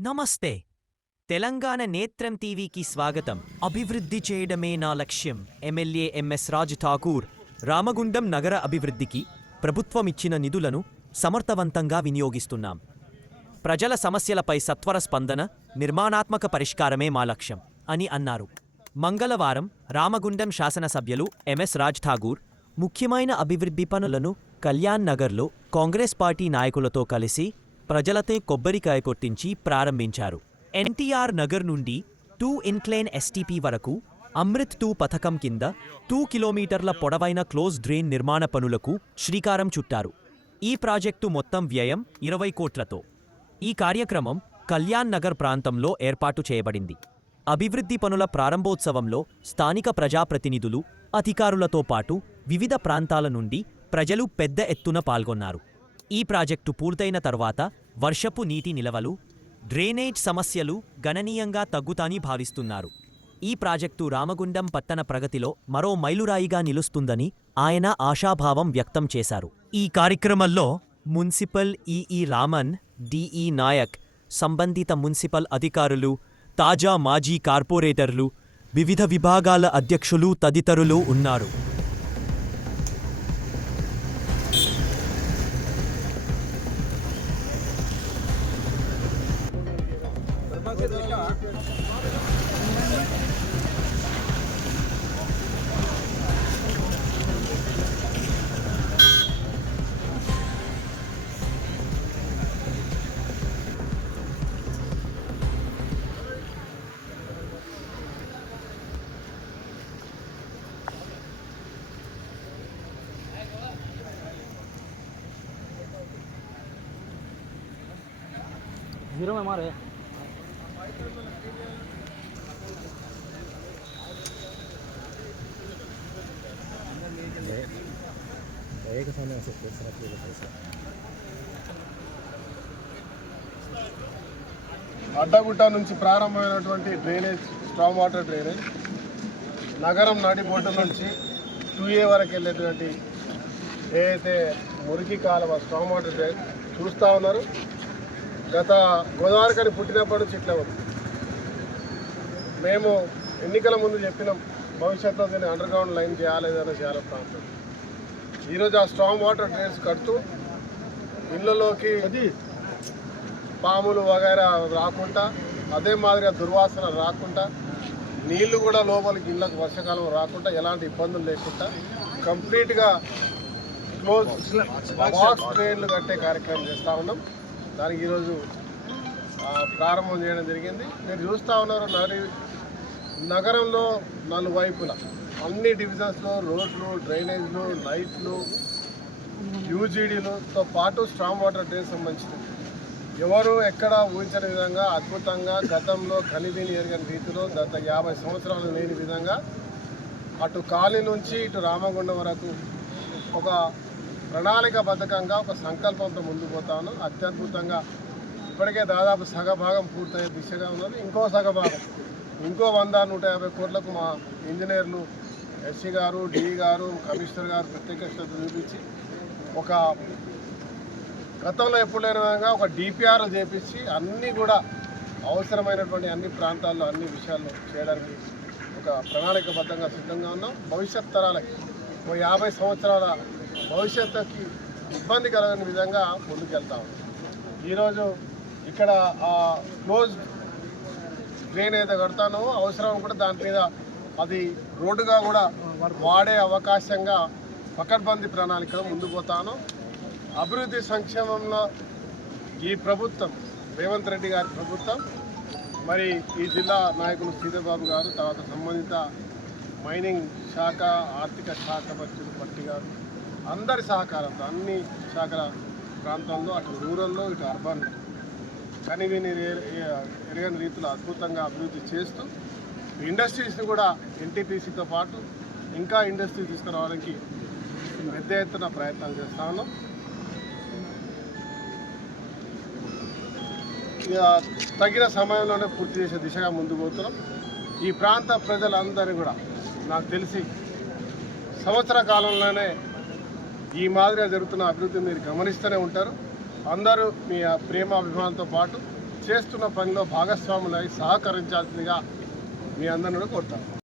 నమస్తే. తెలంగాణ నేత్రం టీవీకి స్వాగతం. అభివృద్ధి చేయడమే నా లక్ష్యం. MLA MS Raj Thakur. Ramagundam నగర అభివృద్ధికి ప్రభుత్వం ఇచ్చిన నిధులను సమర్థవంతంగా వినియోగిస్తున్నాం. ప్రజల సమస్యలపై సత్వర స్పందన నిర్మాణాత్మక పరిష్కారమే మా లక్ష్యం అని అన్నారు. మంగళవారం రామగుండం శాసనసభ్యులు ఎంఎస్ రాజ్ ఠాగూర్ ముఖ్యమైన అభివృద్ధి పనులను కళ్యాణ్ నగర్లో కాంగ్రెస్ పార్టీ నాయకులతో కలిసి ప్రజలతో కొబ్బరికాయ కొట్టించి ప్రారంభించారు. ఎన్టీఆర్ నగర్ నుండి టూ ఇన్క్లైన్ ఎస్టీపీ వరకు అమృత్ టూ పథకం కింద టూ కిలోమీటర్ల పొడవైన క్లోజ్ డ్రైన్ నిర్మాణ పనులకు శ్రీకారం చుట్టారు. ఈ ప్రాజెక్టు మొత్తం వ్యయం ఇరవై కోట్లతో. ఈ కార్యక్రమం కళ్యాణ్ నగర్ ప్రాంతంలో ఏర్పాటు చేయబడింది. అభివృద్ధి పనుల ప్రారంభోత్సవంలో స్థానిక ప్రజాప్రతినిధులు అధికారులతో పాటు వివిధ ప్రాంతాల నుండి ప్రజలు పెద్ద ఎత్తున పాల్గొన్నారు. ఈ ప్రాజెక్టు పూర్తయిన తర్వాత వర్షపు నీటి నిలవలు డ్రైనేజ్ సమస్యలు గణనీయంగా తగ్గుతాని భావిస్తున్నారు. ఈ ప్రాజెక్టు రామగుండం పట్టణ ప్రగతిలో మరో మైలురాయిగా నిలుస్తుందని ఆయన ఆశాభావం వ్యక్తం చేశారు. ఈ కార్యక్రమంలో municipal EE Raman DE Naik సంబంధిత మున్సిపల్ అధికారులు తాజా మాజీ కార్పొరేటర్లు వివిధ విభాగాల అధ్యక్షులు తదితరులు ఉన్నారు. जीरो में हमारे ఏక సమయం అడ్డగుట్ట నుంచి ప్రారంభమైనటువంటి డ్రైనేజ్ స్ట్రాంగ్ వాటర్ డ్రైనేజ్. నగరం నాటి నుంచి టూ ఏ వరకు వెళ్ళేటువంటి ఏదైతే మురికి కాలువ స్ట్రాంగ్ వాటర్ డ్రైనేజ్ చూస్తూ ఉన్నారు. గత గోదావరి కానీ పుట్టినప్పటి నుంచి ఇట్లా ఉంది. మేము ఎన్నికల ముందు చెప్పినాం భవిష్యత్తులో దీన్ని అండర్ గ్రౌండ్ లైన్ చేయాలి ఏదైనా చేయాలి ప్రాంతం. ఈరోజు ఆ స్ట్రాంగ్ వాటర్ డ్రైన్స్ కడుతూ ఇళ్ళలోకి పాములు వగైరా రాకుండా అదే మాదిరిగా దుర్వాసన రాకుండా నీళ్ళు కూడా లోపలికి ఇళ్ళకు వర్షాకాలం రాకుండా ఎలాంటి ఇబ్బందులు లేకుండా కంప్లీట్గా క్లోజ్ బాక్స్ ట్రైన్లు కట్టే కార్యక్రమం చేస్తూ ఉన్నాం. దానికి ఈరోజు ప్రారంభం చేయడం జరిగింది. మీరు చూస్తూ ఉన్నారు నగరి నగరంలో నలువైపుల. అన్ని డివిజన్స్లో రోడ్లు డ్రైనేజ్లు లైట్లు యూజీడీలతో పాటు స్ట్రాంగ్ వాటర్ డ్రైన్ సంబంధించింది ఎవరు ఎక్కడ ఊహించని విధంగా అద్భుతంగా గతంలో కనివిని ఎరగని రీతిలో గత యాభై సంవత్సరాలు లేని విధంగా అటు కాలి నుంచి ఇటు రామగుండం వరకు ఒక ప్రణాళికాబద్ధకంగా ఒక సంకల్పంతో ముందుకు పోతాను అత్యద్భుతంగా ఇప్పటికే దాదాపు సగభాగం పూర్తయ్యే దిశగా ఉన్నది. ఇంకో సగభాగం. ఇంకో వంద నూట యాభై కోట్లకు మా ఇంజనీర్లు ఎస్సీ గారు డిఈ గారు కమిషనర్ గారు ప్రత్యేక శ్రద్ధ చూపించి ఒక గతంలో ఎప్పుడు లేని విధంగా ఒక డిపిఆర్ చేపించి అన్నీ కూడా అవసరమైనటువంటి అన్ని ప్రాంతాల్లో అన్ని విషయాల్లో చేయడానికి ఒక ప్రణాళికబద్ధంగా సిద్ధంగా ఉన్నాం. భవిష్యత్ తరాలకి ఓ యాభై సంవత్సరాల భవిష్యత్తుకి ఇబ్బంది కలగని విధంగా ముందుకెళ్తాం ఈరోజు ఇక్కడ ఆ క్లోజ్ డ్రైన్ ఏదో కడతానో అవసరం కూడా దాని మీద అది రోడ్డుగా కూడా వాడే అవకాశంగా పకడ్బందీ ప్రణాళికలో ముందుకు పోతాను. అభివృద్ధి సంక్షేమంలో ఈ ప్రభుత్వం రేవంత్ రెడ్డి గారి ప్రభుత్వం మరి ఈ జిల్లా నాయకులు సీతాబాబు గారు తర్వాత సంబంధిత మైనింగ్ శాఖ ఆర్థిక శాఖ మంత్రులు పట్టి గారు అందరి సహకారంతో అన్ని శాఖల ప్రాంతాల్లో అటు రూరల్లో ఇటు అర్బన్లో. కనివిని ఎరగని రీతిలో అద్భుతంగా అభివృద్ధి చేస్తూ ఇండస్ట్రీస్ని కూడా ఎన్టీపీసీతో పాటు ఇంకా ఇండస్ట్రీ తీసుకురావడానికి పెద్ద ఎత్తున ప్రయత్నాలు చేస్తా ఉన్నాం. ఇక తగిన సమయంలోనే పూర్తి చేసే దిశగా ముందుకు పోతున్నాం. ఈ ప్రాంత ప్రజలందరూ కూడా నాకు తెలిసి సంవత్సర కాలంలోనే ఈ మాదిరిగా జరుగుతున్న అభివృద్ధి మీరు గమనిస్తూనే ఉంటారు. అందరూ మీ ప్రేమ అభిమానంతో పాటు చేస్తున్న పనిలో భాగస్వాములై సహకరించాల్సిందిగా మీ అందరిని కూడా కోరుతాను.